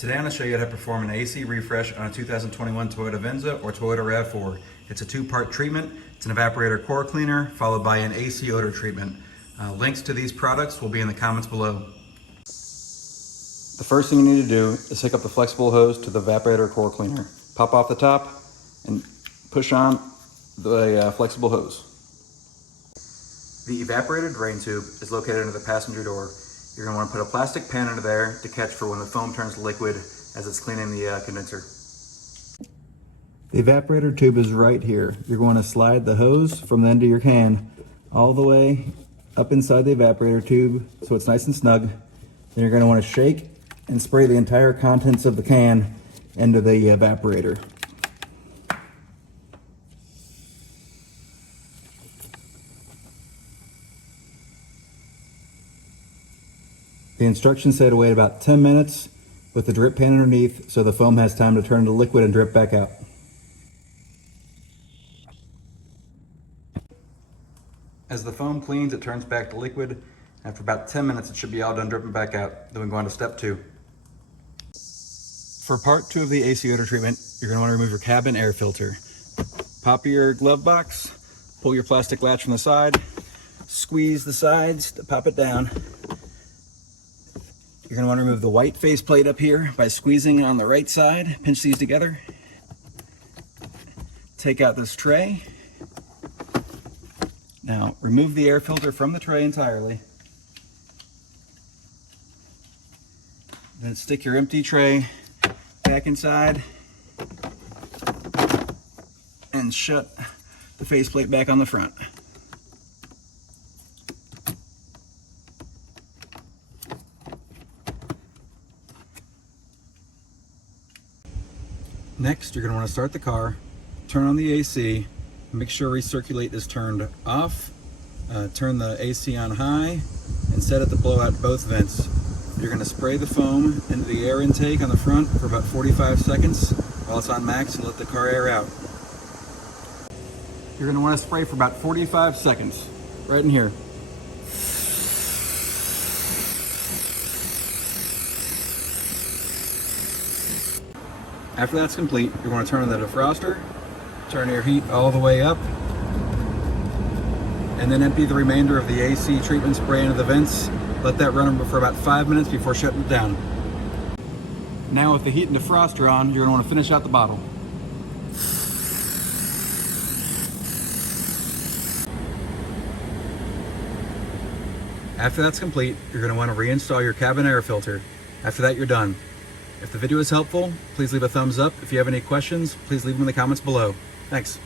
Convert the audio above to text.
Today I'm going to show you how to perform an AC refresh on a 2021 Toyota Venza or Toyota RAV4. It's a two-part treatment. It's an evaporator core cleaner followed by an AC odor treatment. Links to these products will be in the comments below. The first thing you need to do is hook up the flexible hose to the evaporator core cleaner. Pop off the top and push on the flexible hose. The evaporator drain tube is located under the passenger door. You're going to want to put a plastic pan under there to catch for when the foam turns liquid as it's cleaning the condenser. The evaporator tube is right here. You're going to slide the hose from the end of your can all the way up inside the evaporator tube so it's nice and snug. Then you're going to want to shake and spray the entire contents of the can into the evaporator. The instructions say to wait about 10 minutes with the drip pan underneath so the foam has time to turn to liquid and drip back out. As the foam cleans, it turns back to liquid. After about 10 minutes, it should be all done dripping back out. Then we go on to step 2. For part 2 of the AC odor treatment, you're going to want to remove your cabin air filter. Pop your glove box, pull your plastic latch from the side, squeeze the sides to pop it down. You're going to want to remove the white faceplate up here by squeezing on the right side. Pinch these together. Take out this tray. Now remove the air filter from the tray entirely. Then stick your empty tray back inside and shut the faceplate back on the front. Next, you're going to want to start the car, turn on the AC, make sure recirculate is turned off, turn the AC on high, and set it to blow out both vents. You're going to spray the foam into the air intake on the front for about 45 seconds while it's on max and let the car air out. You're going to want to spray for about 45 seconds, right in here. After that's complete, you're going to turn on the defroster, turn your heat all the way up, and then empty the remainder of the AC treatment spray into the vents. Let that run for about 5 minutes before shutting it down. Now with the heat and defroster on, you're going to want to finish out the bottle. After that's complete, you're going to want to reinstall your cabin air filter. After that, you're done. If the video is helpful, please leave a thumbs up. If you have any questions, please leave them in the comments below. Thanks.